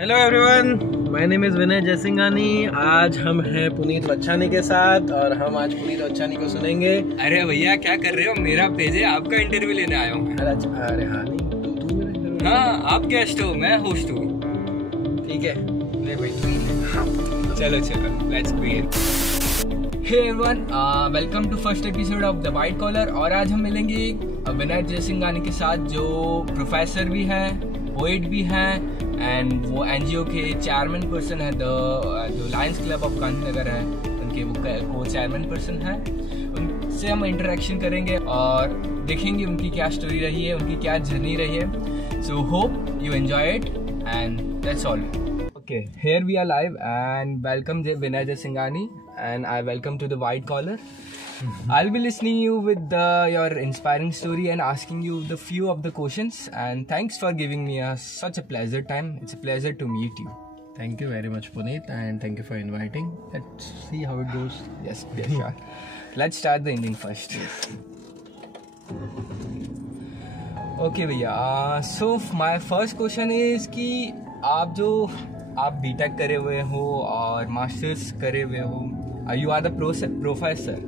Hello everyone, my name is Vinay Jaisinghani. आज हम हैं पुनीत वच्छानी के साथ और हम आज पुनीत वच्छानी को सुनेंगे। अरे भैया क्या कर रहे हो? मेरा पेज है, आपका इंटरव्यू लेने आया हूँ। अरे हाँ, नहीं तू मेरा इंटरव्यू। हाँ, आप गेस्ट हो, मैं होस्ट हूँ। ठीक है, ले भाई तू ही ले। चलो let's begin. Hey everyone, welcome to first episode of the white collar. और आज हम मिलेंगे विनय जयसिंघानी के साथ, जो प्रोफेसर भी हैं, पोएट भी हैं एंड वो एनजीओ के चेयरमैन पर्सन है, जो लायंस क्लब ऑफ गांधीनगर है उनके वो चेयरमैन पर्सन है। उनसे हम इंटरेक्शन करेंगे और देखेंगे उनकी क्या स्टोरी रही है, उनकी क्या जर्नी रही है। So hope you enjoy it and that's all. Okay, here we are live and welcome Vinay Jaysinghani and I welcome to the White Collar. I'll be listening you with your inspiring story and asking you the few of the questions, and thanks for giving me such a pleasure time. It's a pleasure to meet you. Thank you very much Puneet and thank you for inviting. Let's see how it goes. Yes, sure. Let's start the ending first. Okay भैया, so my first question is कि आप BTech करे हुए हो और masters करे हुए हो, यू आर द प्रोफेसर।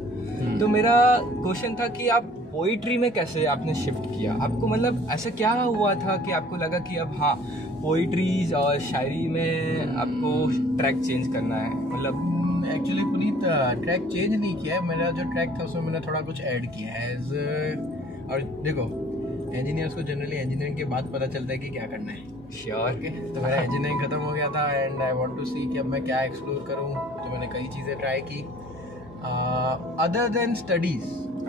तो मेरा क्वेश्चन था कि आप पोइट्री में कैसे आपने शिफ्ट किया? आपको मतलब ऐसा क्या हुआ था कि आपको लगा कि अब हाँ, पोइट्रीज और शायरी में आपको ट्रैक चेंज करना है? मतलब एक्चुअली पुनीत ट्रैक चेंज नहीं किया है। मेरा जो ट्रैक था उसमें मैंने थोड़ा कुछ ऐड किया है और देखो, इंजीनियर्स को जनरली इंजीनियरिंग के बाद पता चलता है कि क्या करना है। श्योर के तो मेरा इंजीनियरिंग खत्म हो गया था एंड आई वांट टू सी कि अब मैं क्या एक्सप्लोर करूं। तो मैंने कई चीज़ें ट्राई की other than studies.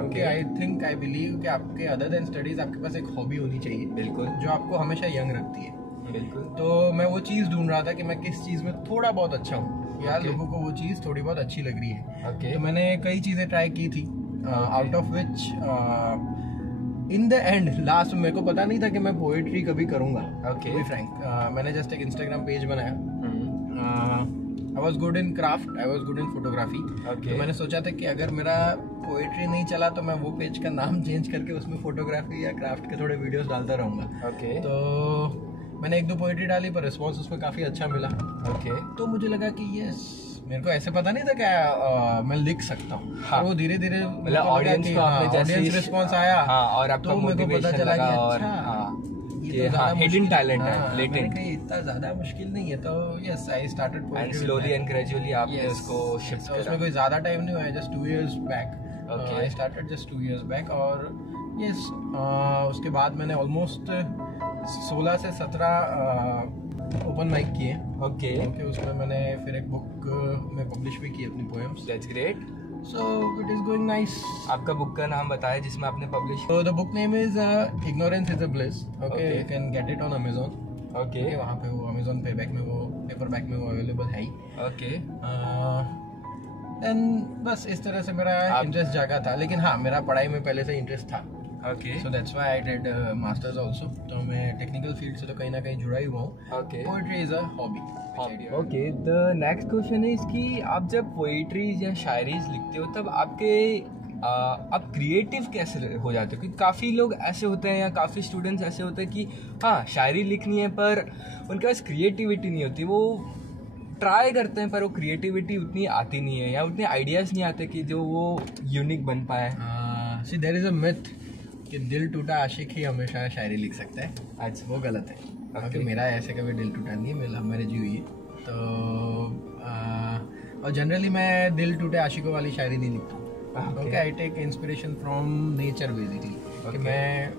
Okay, I believe कि आपके अदर देन स्टडीज़ आपके पास एक हॉबी होनी चाहिए, बिल्कुल, जो आपको हमेशा यंग रखती है। बिल्कुल। तो मैं वो चीज़ ढूंढ रहा था कि मैं किस चीज़ में थोड़ा बहुत अच्छा हूँ, यार लोगों को वो चीज़ थोड़ी बहुत अच्छी लग रही है। तो मैंने कई चीज़ें ट्राई की थी, out of which in the end last मेरे को पता नहीं था कि मैं पोएट्री कभी करूँगा। टू बी फ्रैंक, मैंने जस्ट एक इंस्टाग्राम पेज बनाया। I was good in craft, I was good in photography. तो मैंने सोचा था कि अगर मेरा पोएट्री नहीं चला तो मैं वो पेज का नाम चेंज करके उसमें फोटोग्राफी या क्राफ्ट के थोड़े वीडियोस डालता रहूँगा। तो मैंने एक दो पोएट्री डाली पर रिस्पॉन्स उसमें काफ़ी अच्छा मिला। तो मुझे लगा कि यस, मेरे को ऐसे पता नहीं था क्या मैं लिख सकता हूँ। हाँ। वो धीरे धीरे मतलब ऑडियंस रिस्पॉन्स आया। हाँ, और आपका तो मेरे को पता चला कि अच्छा, हिडन टैलेंट है, लेटेंट, इतना ज्यादा मुश्किल नहीं है। तो yes, I started poetry slowly and gradually आपने उसको शिफ्ट किया। उसमें कोई ज्यादा टाइम नहीं हुआ, just 2 years back. I started just 2 years back. और यस, उसके बाद मैंने ऑलमोस्ट 16 से 17 ओपन माइक किए। ओके, उसमें मैंने फिर एक बुक में पब्लिश भी की अपनी poems. That's great. So it is going nice. आपका बुक का नाम बताया जिसमें आपने पब्लिश? तो the book name is ignorance is a bliss. Okay, you can get it on Amazon. Okay, वहाँ पे वो अमेज़न पेपरबैक में वो अवेलेबल है ही। ओके, एंड बस इस तरह से मेरा इंटरेस्ट जागा था। लेकिन हाँ, मेरा पढ़ाई में पहले से इंटरेस्ट था। Okay. So that's why I did masters also. तो मैं टेक्निकल फील्ड से तो कहीं ना कहीं जुड़ा ही हुआ हूँ। Okay. Poetry is a hobby. Okay. The next question is कि आप जब पोएट्रीज या शायरीज लिखते हो तब आप क्रिएटिव कैसे हो जाते हो? क्योंकि काफ़ी लोग ऐसे होते हैं या काफ़ी स्टूडेंट्स ऐसे होते हैं कि हाँ, शायरी लिखनी है पर उनके पास क्रिएटिविटी नहीं होती। वो ट्राई करते हैं पर वो क्रिएटिविटी उतनी आती नहीं है या उतने आइडियाज़ नहीं आते कि जो वो यूनिक बन पाए। See, there is a myth कि दिल टूटा आशिक ही हमेशा शायरी लिख सकता है। आज वो गलत है। क्योंकि मेरा ऐसे कभी दिल टूटा नहीं है, मेरी लव मैरिज हुई है। तो और जनरली मैं दिल टूटे आशिकों वाली शायरी नहीं लिखता। Okay, I take inspiration from nature basically. कि मैं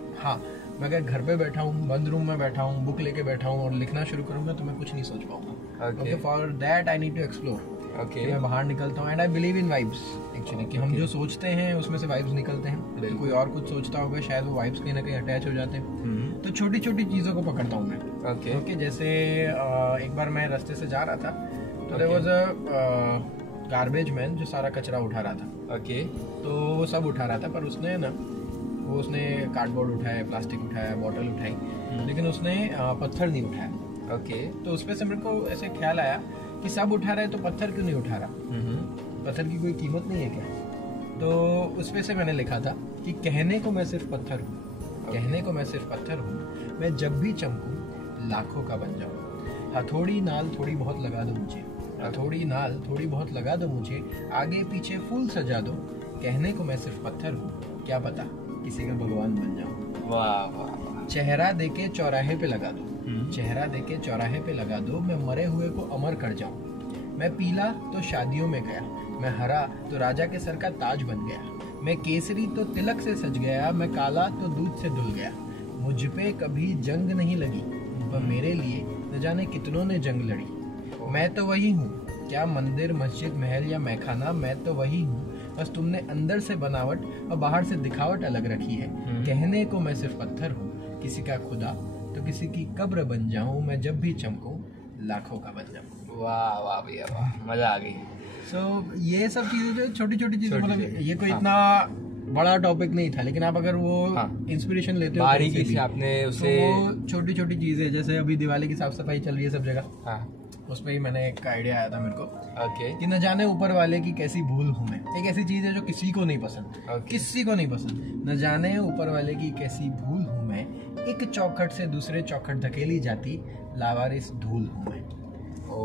अगर घर पे बैठा हूँ, बंद रूम में बैठा हूँ, बुक लेके बैठा हूँ और लिखना शुरू करूँगा तो मैं कुछ नहीं सोच पाऊंगा। Okay, for that I need to explore. Okay, मैं बाहर निकलता हूँ and I believe in vibes actually, कि हम जो सोचते हैं उसमें से वाइब्स निकलते हैं। कोई और कुछ सोचता होगा, शायद वो वाइब्स कहीं ना कहीं अटैच हो जाते हैं। तो छोटी छोटी चीज़ों को पकड़ता हूँ मैं। ओके, जैसे एक बार मैं रास्ते से जा रहा था तो there was a garbage man जो सारा कचरा उठा रहा था। ओके, तो वो सब उठा रहा था पर उसने कार्डबोर्ड उठाया, प्लास्टिक उठाया, बॉटल उठाई, लेकिन उसने पत्थर नहीं उठाया। ओके, तो उस पर से मेरे को ऐसे ख्याल आया कि सब उठा रहे तो पत्थर क्यों नहीं उठा रहा? पत्थर की कोई कीमत नहीं है क्या? तो उस पे से मैंने लिखा था कि कहने को मैं सिर्फ पत्थर हूँ, कहने को मैं सिर्फ पत्थर हूँ, मैं जब भी चमकूँ लाखों का बन जाऊँ। हथौड़ी नाल थोड़ी बहुत लगा दो मुझे, हथौड़ी नाल थोड़ी बहुत लगा दो मुझे, आगे पीछे फूल सजा दो, कहने को मैं सिर्फ पत्थर हूँ, क्या पता किसी का भगवान बन जाऊँ। वाह वाह वाह। चेहरा देके चौराहे पे लगा दो, चेहरा देके चौराहे पे लगा दो, मैं मरे हुए को अमर कर जाऊँ। मैं पीला तो शादियों में गया, मैं हरा तो राजा के सर का ताज बन गया, मैं केसरी तो तिलक से सज गया, मैं काला तो दूध से धुल गया। मुझ पे कभी जंग नहीं लगी, पर मेरे लिए न जाने कितनों ने जंग लड़ी। मैं तो वही हूँ, क्या मंदिर मस्जिद महल या मैखाना, मैं तो वही हूँ, बस तुमने अंदर से बनावट और बाहर से दिखावट अलग रखी है। कहने को मैं सिर्फ पत्थर हूँ, किसी का खुदा तो किसी की कब्र बन जाऊँ, मैं जब भी चमकूँ लाखों का बन जाऊँ। वाह वाह भैया वाह, मजा आ गई। ये सब चीजें जो छोटी छोटी चीजें, मतलब ये कोई इतना बड़ा टॉपिक नहीं था, लेकिन आप अगर वो इंस्पिरेशन लेते हो बारीकी से आपने उसे, तो वो छोटी छोटी चीजें, जैसे अभी दिवाली की साफ सफाई चल रही है सब जगह, उसमें ही मैंने एक आइडिया आया था मेरे को कि न जाने ऊपर वाले की कैसी भूल हूँ मैं। एक ऐसी चीज है जो किसी को नहीं पसंद, किसी को नहीं पसंद। न जाने ऊपर वाले की कैसी भूल हूँ मैं, एक चौखट से दूसरे चौखट धकेली जाती, लावारिस धूल हूँ मैं।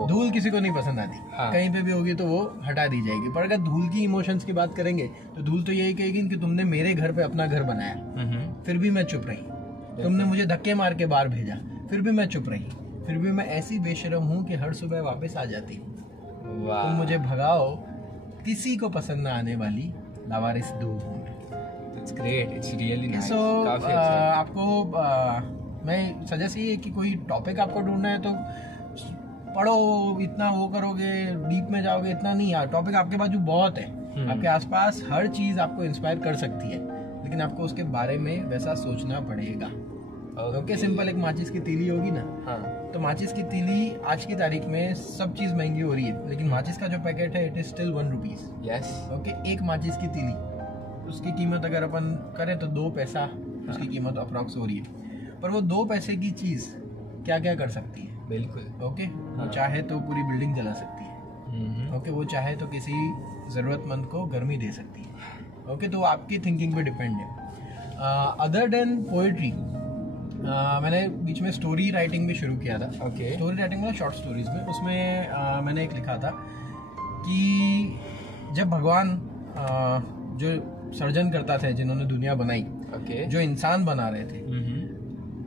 धूल किसी को नहीं पसंद आती, कहीं पे भी होगी तो वो हटा दी जाएगी। पर अगर धूल की इमोशंस की बात करेंगे तो धूल तो यही कहेगी कि तुमने मेरे घर पे अपना घर बनाया, फिर भी मैं चुप रही। तुमने मुझे धक्के मार के बाहर भेजा, फिर भी मैं चुप रही। फिर भी मैं ऐसी बेशरम हूँ कि हर सुबह वापस आ जाती हूँ। तुम मुझे भगाओ, किसी को पसंद ना आने वाली लावारिस धूल हूँ मैं। It's great, it's really nice. आपको मैं सजेस्ट ये है कि कोई टॉपिक आपको ढूंढना है तो पढ़ो, इतना वो करोगे डीप में जाओगे इतना नहीं यार। टॉपिक आपके पास जो बहुत है, आपके आसपास हर चीज आपको इंस्पायर कर सकती है, लेकिन आपको उसके बारे में वैसा सोचना पड़ेगा। ओके, सिंपल एक माचिस की तीली होगी ना, तो माचिस की तीली आज की तारीख में सब चीज महंगी हो रही है, लेकिन माचिस का जो पैकेट है it is still 1 rupees. Yes, okay, एक माचिस की तीली, उसकी कीमत अगर अपन करें तो 2 पैसा उसकी कीमत अप्रॉक्स हो रही है। पर वो 2 पैसे की चीज क्या क्या कर सकती है। बिल्कुल। ओके, वो चाहे तो पूरी बिल्डिंग जला सकती है। ओके, वो चाहे तो किसी जरूरतमंद को गर्मी दे सकती है। ओके, तो आपकी थिंकिंग पे डिपेंड है। अदर देन पोएट्री, मैंने बीच में स्टोरी राइटिंग भी शुरू किया था। ओके, स्टोरी राइटिंग में शॉर्ट स्टोरीज में, उसमें मैंने एक लिखा था कि जब भगवान जो सर्जन करता था, जिन्होंने दुनिया बनाई, जो इंसान बना रहे थे,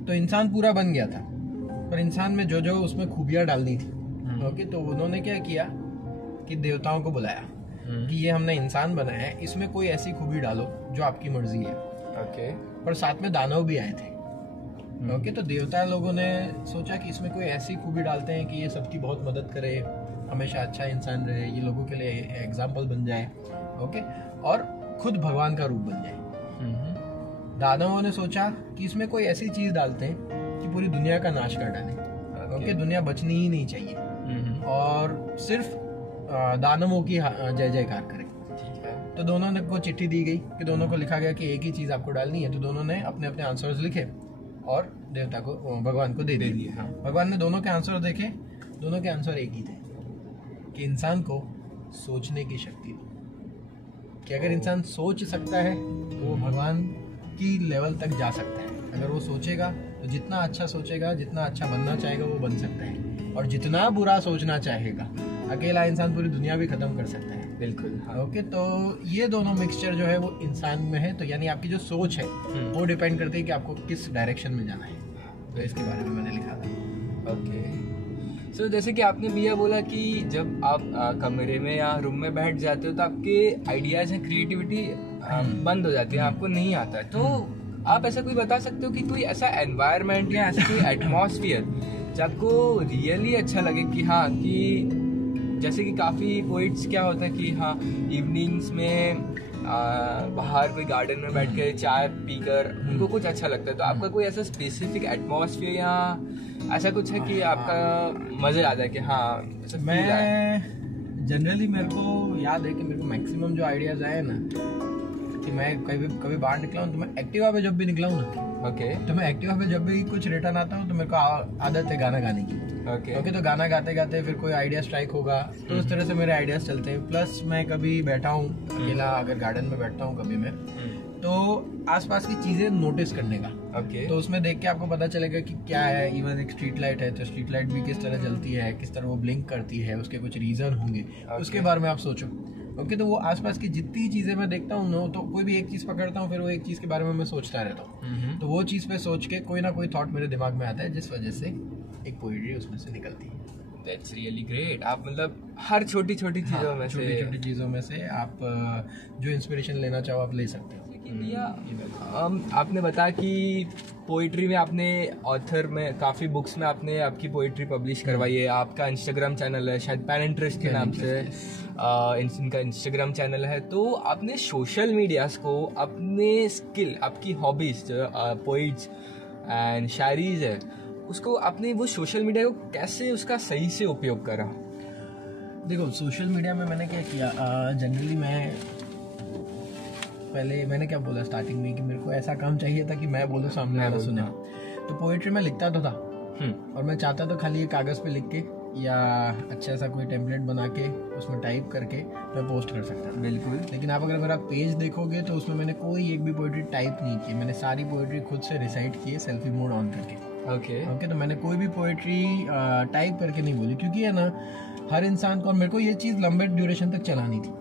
तो इंसान पूरा बन गया था, पर इंसान में जो जो उसमें खूबियां डालनी थी। ओके, तो उन्होंने क्या किया कि देवताओं को बुलाया कि ये हमने इंसान बनाया है, इसमें कोई ऐसी खूबी डालो जो आपकी मर्जी है। ओके, पर साथ में दानव भी आए थे। ओके, तो देवता लोगों ने सोचा कि इसमें कोई ऐसी खूबी डालते हैं कि ये सबकी बहुत मदद करे, हमेशा अच्छा इंसान रहे, ये लोगों के लिए एग्जाम्पल बन जाए। ओके, और खुद भगवान का रूप बन जाए। दानवों ने सोचा कि इसमें कोई ऐसी चीज डालते हैं कि पूरी दुनिया का नाश कर डालें। ओके, दुनिया बचनी ही नहीं चाहिए और सिर्फ दानवों की जय जयकार करें। ठीक है, तो दोनों ने को चिट्ठी दी गई कि दोनों को लिखा गया कि एक ही चीज आपको डालनी है। तो दोनों ने अपने अपने आंसर्स लिखे और देवता को, भगवान को दे दिए। भगवान ने दोनों के आंसर देखे, दोनों के आंसर एक ही थे कि इंसान को सोचने की शक्ति दो, कि अगर इंसान सोच सकता है तो वो भगवान की लेवल तक जा सकता है। अगर वो सोचेगा तो जितना अच्छा सोचेगा, जितना अच्छा बनना चाहेगा वो बन सकता है, और जितना बुरा सोचना चाहेगा अकेला इंसान पूरी दुनिया भी खत्म कर सकता है। बिल्कुल। ओके, तो ये दोनों मिक्सचर जो है वो इंसान में है। तो यानी आपकी जो सोच है वो डिपेंड करती है कि आपको किस डायरेक्शन में जाना है। तो इसके बारे में मैंने लिखा था। ओके, सो जैसे कि आपने भैया बोला कि जब आप कमरे में या रूम में बैठ जाते हो तो आपके आइडियाज हैं, क्रिएटिविटी बंद हो जाती है, आपको नहीं आता है। तो आप ऐसा कोई बता सकते हो कि कोई ऐसा एनवायरनमेंट या ऐसा कोई एटमॉस्फेयर जो आपको रियली अच्छा लगे कि हाँ, कि जैसे कि काफ़ी पोइट्स क्या होता है कि हाँ, इवनिंग्स में बाहर कोई गार्डन में बैठ कर चाय पीकर उनको कुछ अच्छा लगता है। तो आपका कोई ऐसा स्पेसिफिक एटमॉस्फेयर या ऐसा कुछ है कि आपका मज़े आ जाए कि हाँ, मैं जनरली, मेरे को याद है कि मेरे को मैक्सिमम जो आइडियाज आए ना, कि मैं कभी बाहर निकला हूँ तो मैं एक्टिवा पे जब भी निकला हूँ ना, तो मैं एक्टिवा पे जब भी कुछ रिटर्न आता हूँ तो मेरे को आदत है गाना गाने की। ओके, तो गाना गाते गाते फिर कोई आइडिया स्ट्राइक होगा, तो उस तरह से मेरे आइडियाज चलते हैं। प्लस मैं कभी बैठा हूँ अकेला, अगर गार्डन में बैठता हूँ कभी मैं, तो आसपास की चीजें नोटिस करने का, ओके तो उसमें देख के आपको पता चलेगा कि क्या है। इवन एक स्ट्रीट लाइट है तो स्ट्रीट लाइट भी किस तरह जलती है, किस तरह वो ब्लिंक करती है, उसके कुछ रीजन होंगे, उसके बारे में आप सोचो। ओके, तो वो आसपास की जितनी चीजें मैं देखता हूँ ना, तो कोई भी एक चीज पकड़ता हूँ, फिर वो एक चीज के बारे में मैं सोचता रहता हूँ। तो वो चीज पे सोच के कोई ना कोई थॉट मेरे दिमाग में आता है, जिस वजह से एक पोएट्री उसमें से निकलती है। That's really great. आप मतलब हर छोटी छोटी चीजों में से, छोटी छोटी चीजों में से आप जो इंस्पिरेशन लेना चाहो आप ले सकते हो। भैया आपने बताया कि पोइट्री में आपने ऑथर में काफ़ी बुक्स में आपने आपकी पोइट्री पब्लिश करवाई है। आपका इंस्टाग्राम चैनल है शायद पेन इंटरेस्ट के नाम से, इनका इंस्टाग्राम चैनल है। तो आपने सोशल मीडियाज को अपने स्किल, आपकी हॉबीज पोइट्स एंड शायरीज है, उसको आपने वो सोशल मीडिया को कैसे उसका सही से उपयोग करा? देखो, सोशल मीडिया में मैंने क्या किया, जनरली मैंने क्या बोला स्टार्टिंग में कि मेरे को ऐसा काम चाहिए था कि मैं बोलूँ, सामने वाला सुने। तो पोएट्री में लिखता तो था और मैं चाहता तो खाली एक कागज़ पे लिख के या अच्छा सा कोई टेम्पलेट बना के उसमें टाइप करके मैं पोस्ट कर सकता था। बिल्कुल। लेकिन आप अगर मेरा पेज देखोगे तो उसमें मैंने कोई एक भी पोएट्री टाइप नहीं की। मैंने सारी पोएट्री खुद से रिसाइट की है सेल्फी मोड ऑन करके। ओके, तो मैंने कोई भी पोएट्री टाइप करके नहीं बोली, क्योंकि है ना, हर इंसान को, और मेरे को ये चीज़ लंबे ड्यूरेशन तक चलानी थी।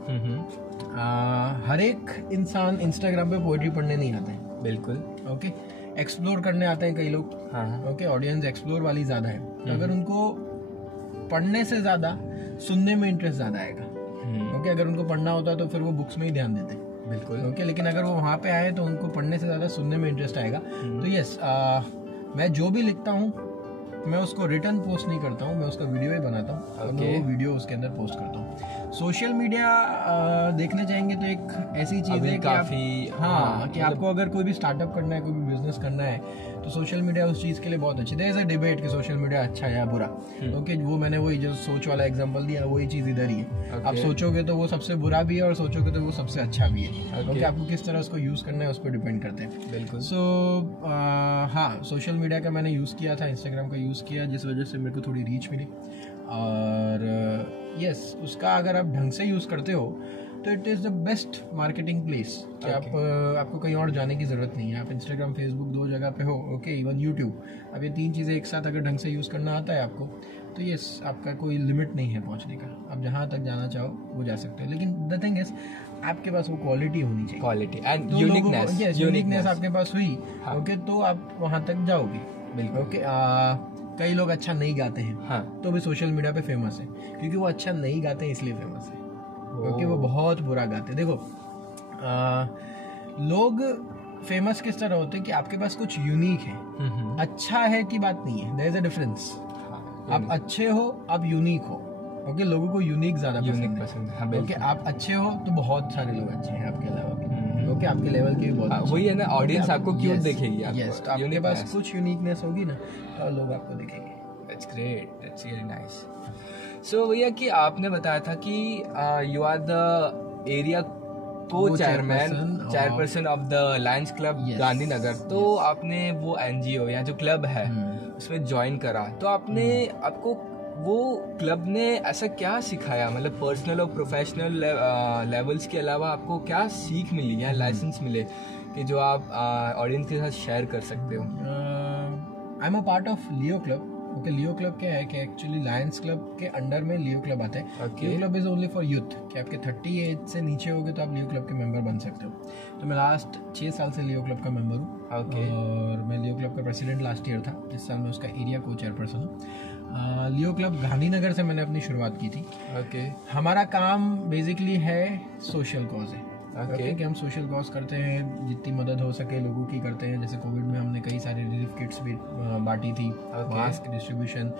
हर एक इंसान इंस्टाग्राम पे पोएट्री पढ़ने नहीं आता है। बिल्कुल। ओके, एक्सप्लोर करने आते हैं कई लोग। ओके, ऑडियंस एक्सप्लोर वाली ज़्यादा है, तो अगर उनको पढ़ने से ज़्यादा सुनने में इंटरेस्ट ज़्यादा आएगा। ओके, अगर उनको पढ़ना होता तो फिर वो बुक्स में ही ध्यान देते। बिल्कुल। ओके, लेकिन अगर वो वहाँ पे आए तो उनको पढ़ने से ज़्यादा सुनने में इंटरेस्ट आएगा। तो यस, मैं जो भी लिखता हूँ मैं उसको रिटर्न पोस्ट नहीं करता हूँ, मैं उसका वीडियो ही बनाता हूँ और मैं वो वीडियो उसके अंदर पोस्ट करता हूँ। सोशल मीडिया देखने जाएंगे तो एक ऐसी चीज़ है कि कि आपको अगर कोई भी स्टार्टअप करना है, कोई भी बिजनेस करना है, तो सोशल मीडिया उस चीज़ के लिए बहुत अच्छी। देयर इज अ डिबेट कि सोशल मीडिया अच्छा है या बुरा। ओके, वो मैंने वही जो सोच वाला एग्जांपल दिया, वही चीज़ इधर ही है। आप सोचोगे तो वो सबसे बुरा भी है और सोचोगे तो वो सबसे अच्छा भी है। ओके, आपको किस तरह उसको यूज़ करना है उस पर डिपेंड करते हैं। बिल्कुल। सो हाँ, सोशल मीडिया का मैंने यूज़ किया था, इंस्टाग्राम का यूज़ किया, जिस वजह से मेरे को थोड़ी रीच मिली। और यस, उसका अगर आप ढंग से यूज़ करते हो तो it is the best marketing place कि आपको कहीं और जाने की ज़रूरत नहीं है। आप इंस्टाग्राम, फेसबुक 2 जगह पे हो। Okay, even YouTube. अब ये 3 चीज़ें एक साथ अगर ढंग से यूज़ करना आता है आपको, तो यस, आपका कोई लिमिट नहीं है पहुंचने का। आप जहाँ तक जाना चाहो वो जा सकते हो। लेकिन द थिंग इज, आपके पास वो क्वालिटी होनी चाहिए। क्वालिटी एंड यूनिकनेस आपके पास हुई, ओके, तो आप वहाँ तक जाओगे। बिल्कुल। ओके, कई लोग अच्छा नहीं गाते हैं, तो भी सोशल मीडिया पे फेमस है, क्योंकि वो अच्छा नहीं गाते हैं इसलिए फेमस है। ओके, वो बहुत बुरा गाते हैं। देखो, लोग फेमस किस तरह होते हैं कि आपके पास कुछ यूनिक है। अच्छा है की बात नहीं है, देयर इज अ डिफरेंस। आप अच्छे हो, आप यूनिक हो। ओके, लोगों को यूनिक ज्यादा पसंद है। ओके, आप अच्छे हो तो बहुत सारे लोग अच्छे हैं आपके अलावा। ओके, आपके लेवल के भी बहुत वही है ना, ऑडियंस आपको क्यों देखेगी? यस, तो आपके पास कुछ यूनिकनेस होगी ना तो लोग आपको देखेंगे। That's great, that's really nice. So भैया कि आपने बताया था कि यू आर द एरिया को chairperson of the Lions Club Gandhinagar. तो आपने वो एनजीओ या जो क्लब है उसमें ज्वाइन करा, तो आपको वो क्लब ने ऐसा क्या सिखाया? मतलब पर्सनल और प्रोफेशनल लेवल्स के अलावा आपको क्या सीख मिली या लाइसेंस मिले कि जो आप ऑडियंस के साथ शेयर कर सकते हो? I am a part of Leo Club. Okay, Leo Club क्या है कि एक्चुअली लायंस क्लब के अंडर में लियो क्लब आता है। Leo Club is only for youth, कि आपके 30 एज से नीचे होगे तो आप लियो क्लब के मेंबर बन सकते हो। तो मैं लास्ट 6 साल से लियो क्लब का मेंबर हूँ। और मैं लियो क्लब का प्रेसिडेंट लास्ट ईयर था। इस साल मैं उसका एरिया को चेयरपर्सन हूँ। लियो क्लब गांधीनगर से मैंने अपनी शुरुआत की थी। हमारा काम बेसिकली है सोशल कॉज है। कि हम सोशल कॉज करते हैं, जितनी मदद हो सके लोगों की करते हैं। जैसे कोविड में हमने कई सारे रिलीफ किट्स भी बांटी थी, mask distribution,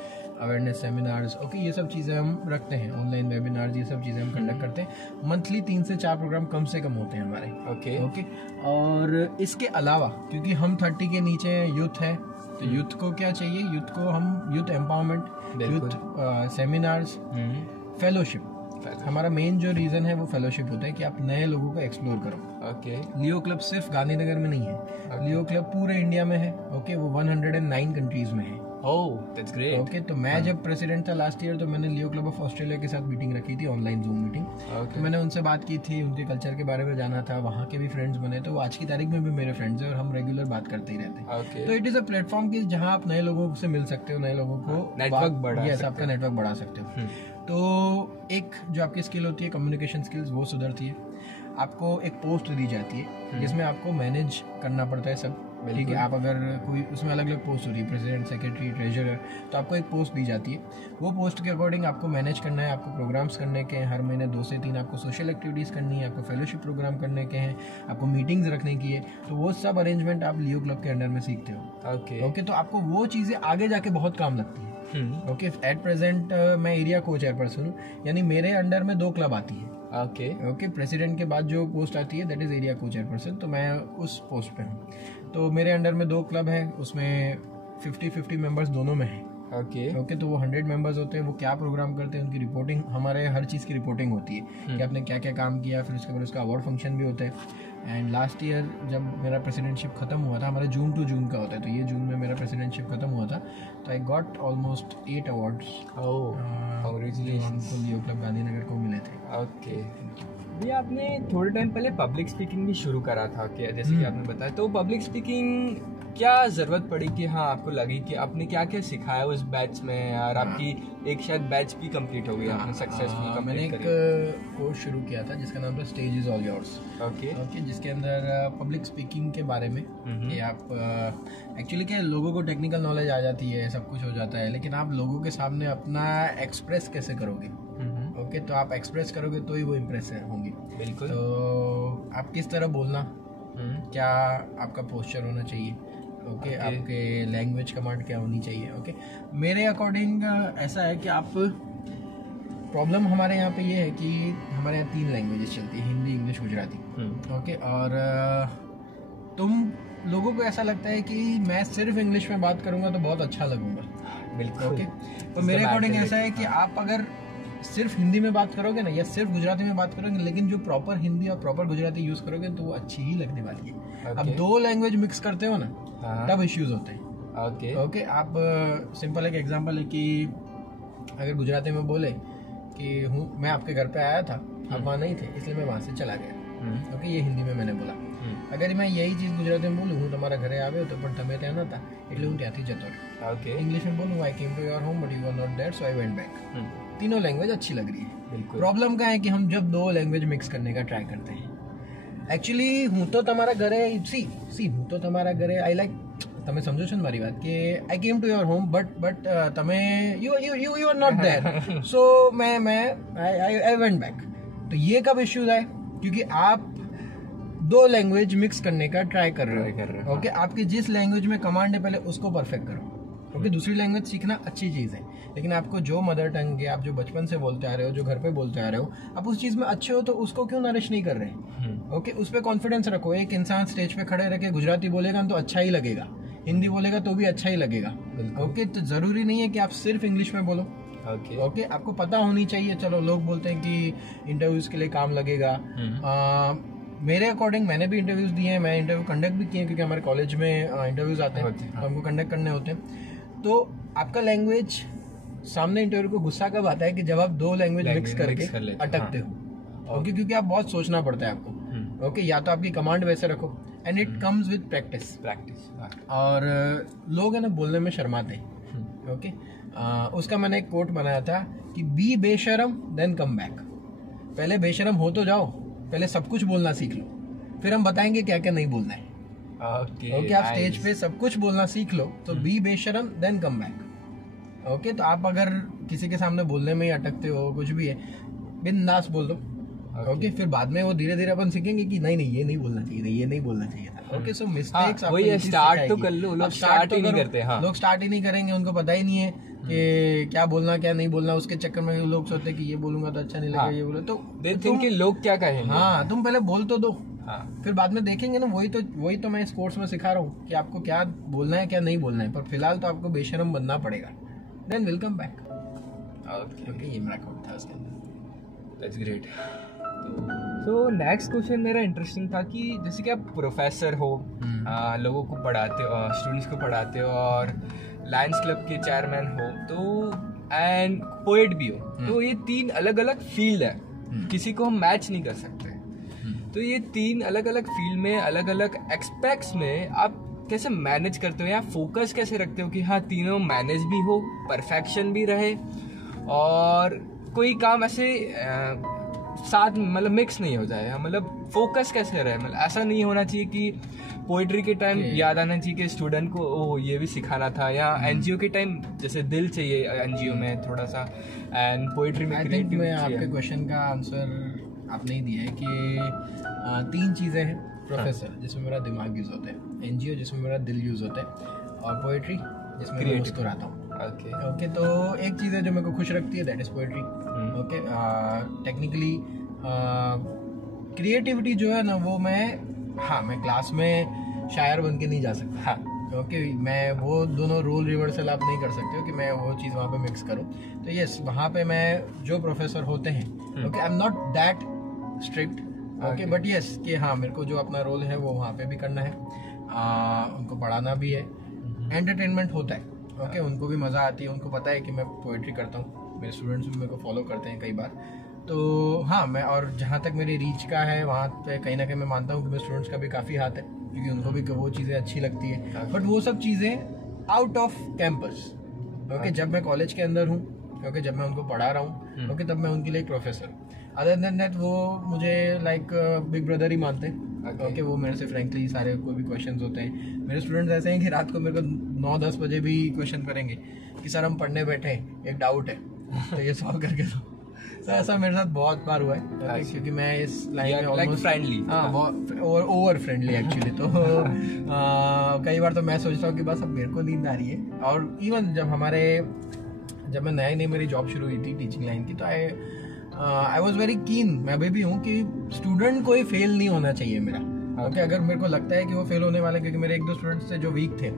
awareness seminars. Okay, ये सब चीज़ें हम रखते हैं, ऑनलाइन वेबिनार्स, ये सब चीज़ें हम कंडक्ट करते हैं। मंथली 3 से 4 प्रोग्राम कम से कम होते हैं हमारे। ओके, और इसके अलावा क्योंकि हम 30 के नीचे यूथ है, तो यूथ को क्या चाहिए? यूथ को हम youth empowerment, youth seminars, fellowship. हमारा मेन जो रीजन है वो फेलोशिप होता है कि आप नए लोगों को एक्सप्लोर करो। लियो क्लब सिर्फ गांधीनगर में नहीं है, लियो क्लब पूरे इंडिया में है। ओके, वो 109 कंट्रीज में है। Oh that's great. ओके, तो मैं जब प्रेसिडेंट था लास्ट ईयर, तो मैंने लियो क्लब ऑफ ऑस्ट्रेलिया के साथ मीटिंग रखी थी, ऑनलाइन जूम मीटिंग। तो मैंने उनसे बात की थी, उनके कल्चर के बारे में जाना था, वहाँ के भी फ्रेंड्स बने, तो आज की तारीख में भी मेरे फ्रेंड्स हैं और हम रेगुलर बात करते ही रहते हैं। तो इट इज़ अ प्लेटफॉर्म की जहाँ आप नए लोगों से मिल सकते हो, नए लोगों को नेटवर्क बढ़ा सकते हो, आपका नेटवर्क बढ़ा सकते हो। तो एक जो आपकी स्किल होती है कम्युनिकेशन स्किल्स, वो सुधरती है। आपको एक पोस्ट दी जाती है जिसमें आपको मैनेज करना पड़ता है सब, ठीक है। आप अगर कोई उसमें अलग अलग पोस्ट होती है, प्रेसिडेंट, सेक्रेटरी, ट्रेजरर, तो आपको एक पोस्ट दी जाती है। वो पोस्ट के अकॉर्डिंग आपको मैनेज करना है, आपको प्रोग्राम्स करने के हैं, हर महीने 2 से 3 आपको सोशल एक्टिविटीज़ करनी है, आपको फेलोशिप प्रोग्राम करने के हैं, आपको मीटिंग्स रखने की है। तो वो सब अरेंजमेंट आप लियो क्लब के अंडर में सीखते हो। ओके, तो आपको वो चीज़ें आगे जाके बहुत काम लगती है। ओके, एट प्रेजेंट मैं एरिया को चेयरपर्सन हूँ, यानी मेरे अंडर में 2 क्लब आती है। ओके, प्रेसिडेंट के बाद जो पोस्ट आती है दैट इज़ एरिया को चेयरपर्सन, तो मैं उस पोस्ट पे हूँ। तो मेरे अंडर में 2 क्लब है, उसमें 50-50 मेंबर्स दोनों में है। ओके, तो वो 100 मेंबर्स होते हैं। वो क्या प्रोग्राम करते हैं, उनकी रिपोर्टिंग, हमारे हर चीज़ की रिपोर्टिंग होती है कि आपने क्या क्या काम किया। फिर उसके बाद उसका अवार्ड फंक्शन भी होता है। एंड लास्ट ईयर जब मेरा प्रेसिडेंटशिप खत्म हुआ था, हमारा जून टू जून का होता है, तो ये जून में मेरा प्रेसिडेंटशिप खत्म हुआ था, तो I got almost 8 awards. Congratulations. Leo club Gandhinagar को मिले थे। ओके भैया, आपने थोड़े टाइम पहले पब्लिक स्पीकिंग भी शुरू करा था कि जैसे कि आपने बताया, तो पब्लिक स्पीकिंग क्या ज़रूरत पड़ी कि हाँ आपको लगी कि आपने क्या क्या सिखाया उस बैच में, और आपकी एक शायद बैच भी कंप्लीट हो गई, आपने सक्सेसफुली कंप्लीट मैंने करी? एक कोर्स शुरू किया था जिसका नाम था stage is all yours. Okay, जिसके अंदर पब्लिक स्पीकिंग के बारे में कि आप एक्चुअली क्या, लोगों को टेक्निकल नॉलेज आ जाती है, सब कुछ हो जाता है, लेकिन आप लोगों के सामने अपना एक्सप्रेस कैसे करोगे। ओके, तो आप एक्सप्रेस करोगे तो ही वो इम्प्रेस होंगी। बिल्कुल। तो आप किस तरह बोलना, क्या आपका पोस्चर होना चाहिए, ओके, आपके लैंग्वेज कमांड क्या होनी चाहिए। ओके, मेरे अकॉर्डिंग ऐसा है कि आप, प्रॉब्लम हमारे यहाँ पे ये है कि हमारे यहाँ 3 लैंग्वेजेस चलती है, हिंदी, इंग्लिश, गुजराती। ओके, और तुम लोगों को ऐसा लगता है कि मैं सिर्फ इंग्लिश में बात करूँगा तो बहुत अच्छा लगूंगा। बिल्कुल। ओके, तो मेरे अकॉर्डिंग ऐसा है कि आप अगर सिर्फ हिंदी में बात करोगे ना, या सिर्फ गुजराती में बात करोगे, लेकिन जो प्रॉपर हिंदी और प्रॉपर गुजराती यूज करोगे तो वो अच्छी ही लगने वाली है। अब 2 लैंग्वेज मिक्स करते हो ना, तब इश्यूज होते हैं। ओके, आप सिंपल एक एग्जांपल है कि अगर गुजराती में बोले कि मैं आपके घर पे आया था, आप वहाँ नहीं थे, इसलिए मैं वहाँ से चला गया। ओके, ये हिंदी में मैंने बोला। अगर मैं यही चीज़ गुजराती में बोलूँ, हूँ तुम्हारा घरे આવ્યો તો પણ તમે ત્યાં નહોતા એટલે હું ત્યાંથી જતો રહ્યો। ओके, इंग्लिश में बोलूँ, I came to your home but you were not there so I went back. तीनों लैंग्वेज अच्छी लग रही है। बिल्कुल। प्रॉब्लम क्या है कि हम जब 2 लैंग्वेज मिक्स करने का ट्राई करते हैं, एक्चुअली હું તો તમારા ઘરે હું તો તમારા ઘરે આઈ લાઈક, તમે સમજો છો ને મારી વાત, કે I came to your home but તમે you are not there so मैं आई वेंट बैक। तो ये कब इश्यूज आए, क्योंकि आप 2 लैंग्वेज मिक्स करने का ट्राई कर रहे हो। ओके, आपकी जिस लैंग्वेज में कमांड है पहले उसको परफेक्ट करो। ओके, दूसरी लैंग्वेज सीखना अच्छी चीज़ है, लेकिन आपको जो मदर टंग है, आप जो बचपन से बोलते आ रहे हो, जो घर पे बोलते आ रहे हो, आप उस चीज़ में अच्छे हो तो उसको क्यों नरिश नहीं कर रहे। ओके, उस पर कॉन्फिडेंस रखो। एक इंसान स्टेज पे खड़े रह के गुजराती बोलेगा तो अच्छा ही लगेगा, हिंदी बोलेगा तो भी अच्छा ही लगेगा। ओके, तो ज़रूरी नहीं है कि आप सिर्फ इंग्लिश में बोलो। ओके, आपको पता होनी चाहिए। चलो, लोग बोलते हैं कि इंटरव्यूज़ के लिए काम लगेगा। मेरे अकॉर्डिंग मैंने भी इंटरव्यूज़ दिए हैं, मैं इंटरव्यू कंडक्ट भी किए, क्योंकि हमारे कॉलेज में इंटरव्यूज़ आते हैं, तो हमको कंडक्ट करने होते हैं। तो आपका लैंग्वेज, सामने इंटरव्यू को गुस्सा कब आता है कि जब आप 2 लैंग्वेज मिक्स करके अटकते हो। ओके, क्योंकि आप बहुत सोचना पड़ता है आपको। ओके, या तो आपकी कमांड वैसे रखो, and it comes with practice. और लोग है ना बोलने में शर्माते हैं। ओके, उसका मैंने एक कोट बनाया था कि बी बेशरम देन कम बैक। पहले बेशरम हो तो जाओ, पहले सब कुछ बोलना सीख लो, फिर हम बताएंगे क्या क्या नहीं बोलना है। ओके, आप स्टेज पे सब कुछ बोलना सीख लो, तो बी बेशरम देन कम बैक। ओके, तो आप अगर किसी के सामने बोलने में ही अटकते हो, कुछ भी है, बिंदास बोल दो। ओके, फिर बाद में वो धीरे धीरे अपन सीखेंगे कि नहीं ये नहीं बोलना चाहिए था, ये नहीं बोलना चाहिए था। ओके, सो मिस्टेक्स वही स्टार्ट तो कर लो, लोग स्टार्ट ही नहीं करते। लोग स्टार्ट ही नहीं करेंगे, उनको पता ही नहीं है कि क्या बोलना क्या नहीं बोलना। उसके चक्कर में लोग सोचते हैं कि ये बोलूंगा तो अच्छा नहीं लगेगा, ये बोलो तो दे थिंक कि लोग क्या कहेंगे। हाँ, तुम पहले बोल तो दो, फिर बाद में देखेंगे ना। वही तो मैं इस कोर्स में सिखा रहा हूँ कि आपको क्या बोलना है क्या नहीं बोलना है, पर फिलहाल तो आपको बेशरम बनना पड़ेगा, देन वेलकम बैक। ओके, ये मेरा कोट था उसके अंदर। That's great. So next question मेरा इंटरेस्टिंग था कि जैसे कि आप प्रोफेसर हो, लोगों को पढ़ाते हो, स्टूडेंट्स को पढ़ाते हो, और लायंस क्लब के चेयरमैन हो तो एंड पोएट भी हो, तो ये 3 अलग अलग फील्ड है, किसी को हम मैच नहीं कर सकते। तो ये 3 अलग अलग फील्ड में अलग अलग एस्पेक्ट्स में आप कैसे मैनेज करते हो या फोकस कैसे रखते हो कि हाँ तीनों मैनेज भी हो, परफेक्शन भी रहे और कोई काम ऐसे साथ मतलब मिक्स नहीं हो जाए, मतलब फोकस कैसे रहे, मतलब ऐसा नहीं होना चाहिए कि पोइट्री के टाइम याद आना चाहिए कि स्टूडेंट को ओह ये भी सिखाना था, या एनजीओ के टाइम जैसे दिल चाहिए एनजीओ में थोड़ा सा, एंड पोइट्री में क्रिएटिविटी मैं आपके क्वेश्चन का आंसर आपने ही दिया है कि 3 चीज़ें हैं, प्रोफेसर जिसमें मेरा दिमाग यूज़ होता है, एनजीओ जिसमें मेरा दिल यूज़ होता है, और पोइट्री जिसमें मैं मुस्कुराता हूँ। ओके तो एक चीज़ है जो मेरे को खुश रखती है, that is poetry. Okay technically creativity जो है ना वो मैं क्लास में शायर बन के नहीं जा सकता। हाँ ओके मैं वो दोनों रोल रिवर्सल आप नहीं कर सकते हो कि मैं वो चीज़ वहाँ पे मिक्स करूँ। तो यस वहाँ पे मैं जो प्रोफेसर होते हैं okay I am not that strict okay but yes कि हाँ मेरे को जो अपना रोल है वो वहाँ पे भी करना है, उनको पढ़ाना भी है, एंटरटेनमेंट होता है ओके उनको भी मज़ा आती है, उनको पता है कि मैं पोइट्री करता हूँ, मेरे स्टूडेंट्स भी मेरे को फॉलो करते हैं कई बार। तो हाँ मैं और जहाँ तक मेरी रीच का है वहाँ पे कहीं ना कहीं मैं मानता हूँ कि मेरे स्टूडेंट्स का भी काफ़ी हाथ है, क्योंकि उनको भी वो चीज़ें अच्छी लगती है, बट वो सब चीज़ें आउट ऑफ कैंपस ओके जब मैं कॉलेज के अंदर हूँ ओके जब मैं उनको पढ़ा रहा हूँ ओके तब मैं उनके लिए एक प्रोफेसर। अदर देन दैट वो मुझे लाइक बिग ब्रदर ही मानते हैं ओके वो मेरे से फ्रेंकली सारे कोई भी क्वेश्चंस होते हैं, मेरे स्टूडेंट्स ऐसे हैं कि रात को मेरे को 9-10 बजे भी क्वेश्चन करेंगे कि सर हम पढ़ने बैठे हैं एक डाउट है तो ये सॉल्व करके दो। तो ऐसा मेरे साथ बहुत बार हुआ है क्योंकि मैं इस लाइन में almost friendly over friendly actually. तो कई बार तो मैं सोचता हूँ कि बस अब मेरे को नींद आ रही है। और इवन जब मैं नई मेरी जॉब शुरू हुई थी टीचिंग लाइन की, तो आई वॉज वेरी कीन, मैं अभी भी हूँ कि स्टूडेंट कोई फेल नहीं होना चाहिए मेरा ओके अगर मेरे को लगता है कि वो फेल होने वाले, क्योंकि मेरे 1-2 स्टूडेंट्स थे जो वीक थे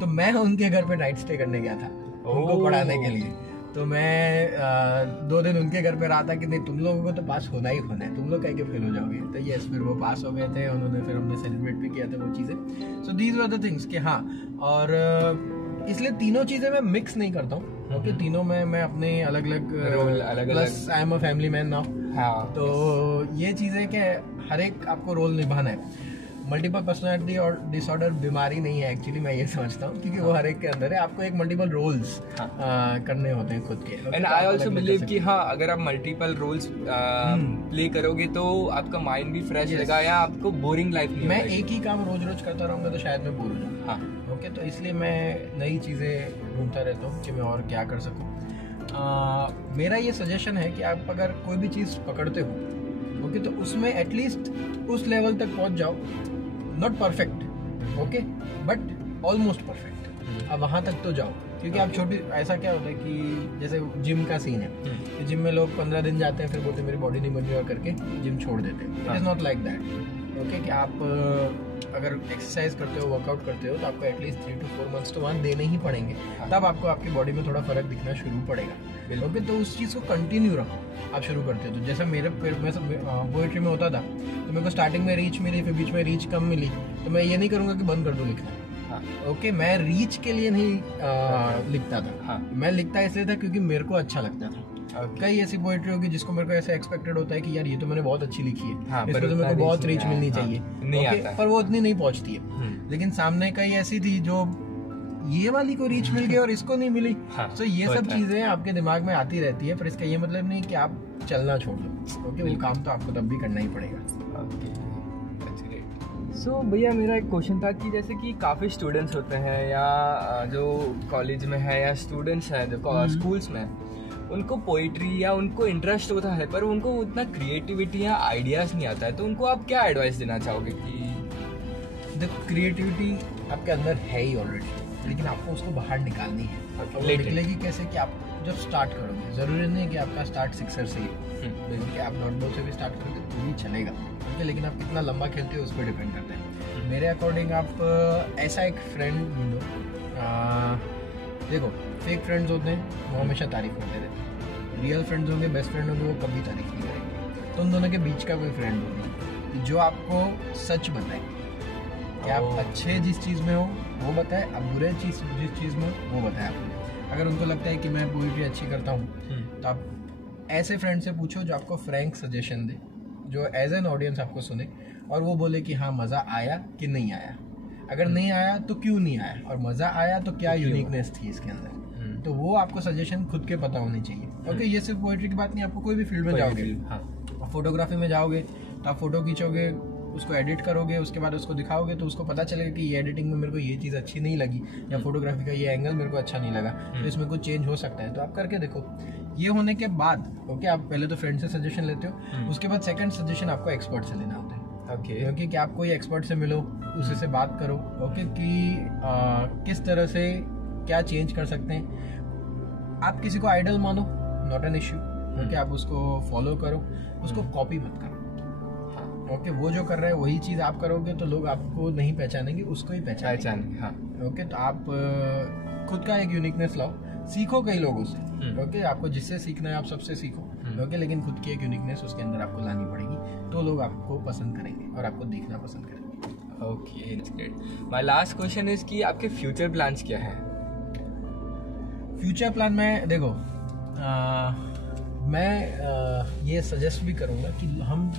तो मैं उनके घर पे नाइट स्टे करने गया था उनको पढ़ाने के लिए। तो मैं 2 दिन उनके घर पे रहा था कि नहीं तुम लोगों को तो पास होना ही होना है, तुम लोग कह के फेल हो जाओगे। तो यस फिर वो पास हो गए थे, उन्होंने फिर हमने सेलिब्रेट भी किया था वो चीज़ें। So these were the things कि हाँ, और इसलिए तीनों चीज़ें मैं मिक्स नहीं करता हूँ क्योंकि तीनों में मैं अपने अलग अलग plus I am a family man now. हाँ तो ये चीज़ें कि हर एक आपको रोल निभाना है। मल्टीपल पर्सनालिटी और डिसऑर्डर बीमारी नहीं है एक्चुअली, मैं ये समझता हूँ, क्योंकि वो हर एक के अंदर है, आपको एक मल्टीपल रोल्स करने होते हैं खुद के। एंड आई आल्सो बिलीव कि हाँ अगर आप मल्टीपल रोल्स प्ले करोगे तो आपका माइंड भी फ्रेश रहेगा या आपको बोरिंग लाइफ नहीं। मैं एक ही काम रोज करता रहूँगा तो शायद मैं बोर हो जाऊँ। हाँ ओके तो इसलिए मैं नई चीज़ें ढूंढता रहता हूँ कि मैं और क्या कर सकूँ। मेरा ये सजेशन है कि आप अगर कोई भी चीज़ पकड़ते हो ओके तो उसमें एटलीस्ट उस लेवल तक पहुँच जाओ, not perfect okay but almost perfect, अब वहाँ तक तो जाओ। क्योंकि आप छोटी ऐसा क्या होता है कि जैसे जिम का सीन है कि जिम में लोग 15 दिन जाते हैं फिर बोलते मेरी बॉडी नहीं बन रही करके जिम छोड़ देते हैं। It is not like that okay कि आप अगर एक्सरसाइज करते हो वर्कआउट करते हो तो आपको एटलीस्ट 3 to 4 months तो वहाँ देने ही पड़ेंगे, तब आपको आपकी बॉडी में थोड़ा फर्क दिखना शुरू पड़ेगा ओके। तो उस चीज़ को कंटिन्यू रखो आप शुरू करते हो। तो जैसा मेरे पोएट्री में होता था तो मेरे को स्टार्टिंग में रीच मिली, फिर बीच में रीच कम मिली, तो मैं ये नहीं करूँगा कि बंद कर दूँ लिखना ओके। मैं रीच के लिए नहीं लिखता था, मैं लिखता इसलिए था क्योंकि मेरे को अच्छा लगता था। कई ऐसी पोएट्री होगी जिसको मेरे को ऐसा एक्सपेक्टेड होता है कि यार ये तो मैंने बहुत अच्छी लिखी है, इसको तो मेरे को बहुत रीच मिलनी चाहिए ओके, पर वो उतनी नहीं पहुंचती है। लेकिन सामने कई ऐसी थी जो ये वाली को रीच मिल गई और इसको नहीं मिली। तो ये सब चीजें आपके दिमाग में आती रहती है, पर इसका ये मतलब नहीं कि आप चलना छोड़ दो ओके, वो काम तो आपको तब भी करना ही पड़ेगा। सो भैया मेरा एक क्वेश्चन था कि जैसे कि काफ़ी स्टूडेंट्स होते हैं या जो कॉलेज में है या स्टूडेंट्स हैं जो स्कूल्स में, उनको पोइट्री या उनको इंटरेस्ट होता है पर उनको उतना क्रिएटिविटी या आइडियाज़ नहीं आता है, तो उनको आप क्या एडवाइस देना चाहोगे? कि देखो क्रिएटिविटी आपके अंदर है ही ऑलरेडी, लेकिन आपको उसको बाहर निकालनी है। और निकलेगी कैसे कि आप जब स्टार्ट करोगे, ज़रूरी नहीं है कि आपका स्टार्ट सिक्सर से ही, बल्कि आप डॉट बॉल से भी स्टार्ट करोगे तो भी चलेगा ओके, लेकिन आप कितना लंबा खेलते हो उस पर डिपेंड करता है। मेरे अकॉर्डिंग आप ऐसा एक फ्रेंड ढूंढो, देखो फेक फ्रेंड्स होते हैं वो हमेशा तारीफ करते रहते हैं, रियल फ्रेंड्स होंगे बेस्ट फ्रेंड होंगे वो कभी तारीफ नहीं करेंगे। तो उन दोनों के बीच का कोई फ्रेंड होगा जो आपको सच बताए कि आप अच्छे जिस चीज़ में हो वो बताए, आप बुरे चीज़ जिस चीज़ में वो बताए आपको। अगर उनको लगता है कि मैं पोइट्री अच्छी करता हूँ तो आप ऐसे फ्रेंड से पूछो जो आपको फ्रैंक सजेशन दे, जो एज एन ऑडियंस आपको सुने और वो बोले कि हाँ मज़ा आया कि नहीं आया। अगर नहीं आया तो क्यों नहीं आया, और मज़ा आया तो क्या यूनिकनेस थी इसके अंदर। तो वो आपको सजेशन खुद के पता होनी चाहिए। ओके, ये सिर्फ पोइट्री की बात नहीं, आपको कोई भी फील्ड में जाओगे, फोटोग्राफी में जाओगे तो आप फोटो खींचोगे, उसको एडिट करोगे, उसके बाद उसको दिखाओगे तो उसको पता चलेगा कि ये एडिटिंग में मेरे को ये चीज़ अच्छी नहीं लगी, या फोटोग्राफी का ये एंगल मेरे को अच्छा नहीं लगा, तो इसमें कुछ चेंज हो सकता है, तो आप करके देखो। ये होने के बाद ओके, आप पहले तो फ्रेंड से सजेशन लेते हो, उसके बाद सेकंड सजेशन आपको एक्सपर्ट से लेना होता है। ओके, कि आप कोई एक्सपर्ट से मिलो, उसी से बात करो ओके, कि किस तरह से क्या चेंज कर सकते हैं। आप किसी को आइडल मानो, नॉट एन इश्यू। ओके, आप उसको फॉलो करो, उसको कॉपी मत करो। ओके, वो जो कर रहा है वही चीज़ आप करोगे तो लोग आपको नहीं पहचानेंगे, उसको ही पहचानेंगे। हाँ, ओके, तो आप खुद का एक यूनिकनेस लाओ, सीखो कई लोगों से। ओके, आपको जिससे सीखना है आप सबसे सीखो। ओके, लेकिन खुद की एक यूनिकनेस उसके अंदर आपको लानी पड़ेगी, तो लोग आपको पसंद करेंगे और आपको देखना पसंद करेंगे। Okay, it's great. My last question is कि आपके फ्यूचर प्लान्स क्या है? फ्यूचर प्लान में देखो, मैं ये सजेस्ट भी करूँगा कि हम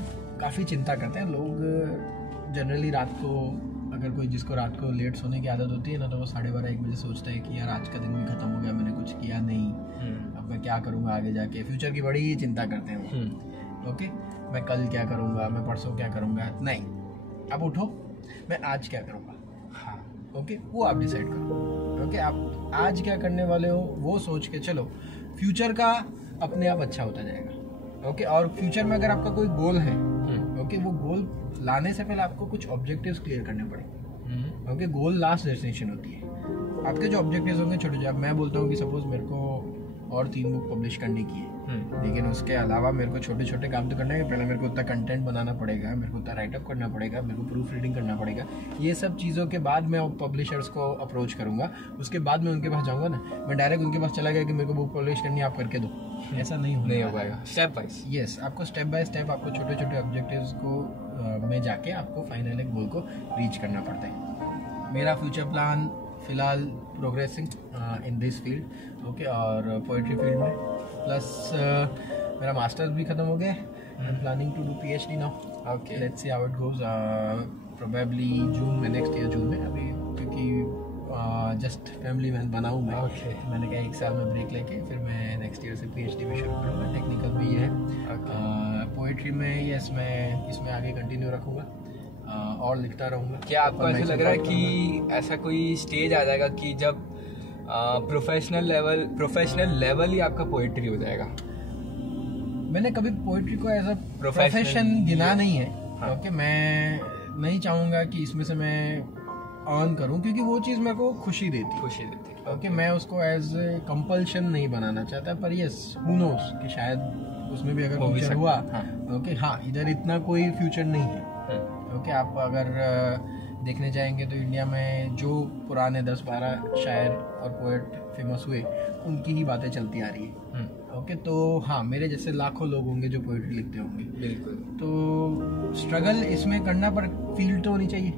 काफ़ी चिंता करते हैं लोग। जनरली रात को, अगर कोई जिसको रात को लेट सोने की आदत होती है ना, तो वो 12:30-1 बजे सोचता है कि यार आज का दिन भी खत्म हो गया, मैंने कुछ किया नहीं, अब मैं क्या करूँगा आगे जाके। फ्यूचर की बड़ी ही चिंता करते हैं वो। ओके, मैं कल क्या करूँगा, मैं परसों क्या करूँगा। नहीं, अब उठो, मैं आज क्या करूँगा। हाँ, ओके, वो आप डिसाइड करो। ओके, आप आज क्या करने वाले हो वो सोच के चलो, फ्यूचर का अपने आप अच्छा होता जाएगा। ओके, और फ्यूचर में अगर आपका कोई गोल है, ओके, वो गोल लाने से पहले आपको कुछ ऑब्जेक्टिव्स क्लियर करने पड़ेंगे। ओके, गोल लास्ट डेस्टिनेशन होती है। आपके जो ऑब्जेक्टिव्स होंगे छोटे, जब मैं बोलता हूँ कि सपोज मेरे को और 3 बुक पब्लिश करने की है, लेकिन उसके अलावा मेरे को छोटे छोटे काम तो करना है। पहले मेरे को उतना कंटेंट बनाना पड़ेगा, मेरे को उतना राइटअप करना पड़ेगा, मेरे को प्रूफ रीडिंग करना पड़ेगा। ये सब चीज़ों के बाद मैं पब्लिशर्स को अप्रोच करूँगा, उसके बाद मैं उनके पास जाऊँगा ना। मैं डायरेक्ट उनके पास चला गया कि मेरे को बुक पब्लिश करनी है, आप करके दो, ऐसा नहीं हो पाएगा। स्टेप बाइज, यस, आपको स्टेप बाय स्टेप आपको छोटे छोटे ऑब्जेक्टिव्स को में जाके आपको फाइनल एक गोल को रीच करना पड़ता है। मेरा फ्यूचर प्लान फिलहाल progressing in this field, okay, और पोइट्री फील्ड में, प्लस मेरा मास्टर्स भी खत्म हो गया। I am planning to do PhD now. Okay, let's see how it goes. Probably June में, नेक्स्ट ईयर जून में, अभी क्योंकि जस्ट फैमिली मैन बना हूँ मैं। Okay. मैंने कहा 1 साल में ब्रेक लेके फिर मैं नेक्स्ट ईयर से PhD में शुरू करूँगा। टेक्निकल में ये है। पोइट्री में यस, मैं इसमें आगे कंटिन्यू रखूँगा और लिखता रहूँगा। क्या आपको ऐसा लग रहा है कि ऐसा कोई स्टेज आ जाएगा कि जब प्रोफेशनल लेवल ही आपका पोइट्री हो जाएगा? मैंने कभी पोइट्री को एज अ प्रोफेशन गिना नहीं है। हाँ. ओके, मैं नहीं चाहूँगा कि इसमें से मैं अर्न करूँ, क्योंकि वो चीज़ मेरे को खुशी देती। ओके, मैं उसको एज कंपल्शन नहीं बनाना चाहता, पर यस, हु नोस कि शायद उसमें भी अगर फ्यूचर हुआ। ओके, हाँ, इधर इतना कोई फ्यूचर नहीं है। ओके, आप अगर देखने जाएंगे तो इंडिया में जो पुराने 10-12 शायर और पोएट फेमस हुए, उनकी ही बातें चलती आ रही है। ओके, तो हाँ, मेरे जैसे लाखों लोग होंगे जो पोएट्री लिखते होंगे। बिल्कुल। तो स्ट्रगल इसमें करना, पर फील्ड तो होनी चाहिए।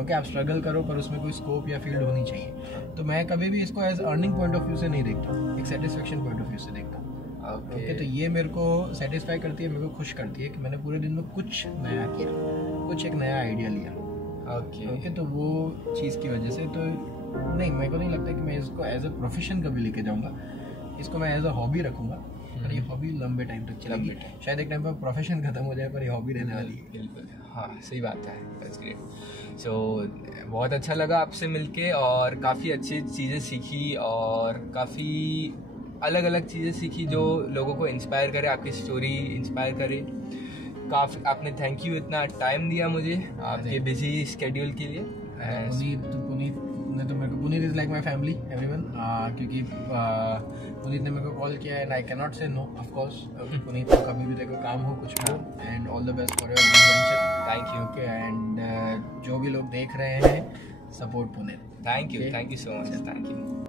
ओके, आप स्ट्रगल करो, पर उसमें कोई स्कोप या फील्ड होनी चाहिए। तो मैं कभी भी इसको as earning point of view से नहीं देखता हूँ, एक सेटिस्फेक्शन पॉइंट ऑफ व्यू से देखता हूँ। ओके, तो ये मेरे को सेटिस्फाई करती है, मेरे को खुश करती है कि मैंने पूरे दिन में कुछ नया किया, कुछ एक नया आइडिया लिया। ओके, तो वो चीज़ की वजह से तो नहीं, मेरे को नहीं लगता कि मैं इसको एज अ प्रोफेशन कभी लेके जाऊँगा। इसको मैं एज अ हॉबी रखूँगा, और ये हॉबी लंबे टाइम तक चलेगी। शायद एक टाइम पर प्रोफेशन खत्म हो जाए, पर ये हॉबी रहने वाली है। बिल्कुल, हाँ, सही बात है। That's great. सो बहुत अच्छा लगा आपसे मिलके, और काफ़ी अच्छी चीज़ें सीखी, और काफ़ी अलग अलग चीज़ें सीखी जो लोगों को इंस्पायर करे, आपकी स्टोरी इंस्पायर करे। काफ़ी आपने, थैंक यू, इतना टाइम दिया मुझे आपके बिजी स्केड्यूल के लिए। पुनीत ने तो मेरे को, Puneet is like my family, everyone, क्योंकि पुनीत ने मेरे को कॉल किया एंड आई कैन नॉट से नो, ऑफ कोर्स। पुनीत, तो कभी भी देखो काम हो कुछ हो, and all the best for your venture. Thank you. Okay, and जो भी लोग देख रहे हैं, support Puneet. Thank you so much. Thank you.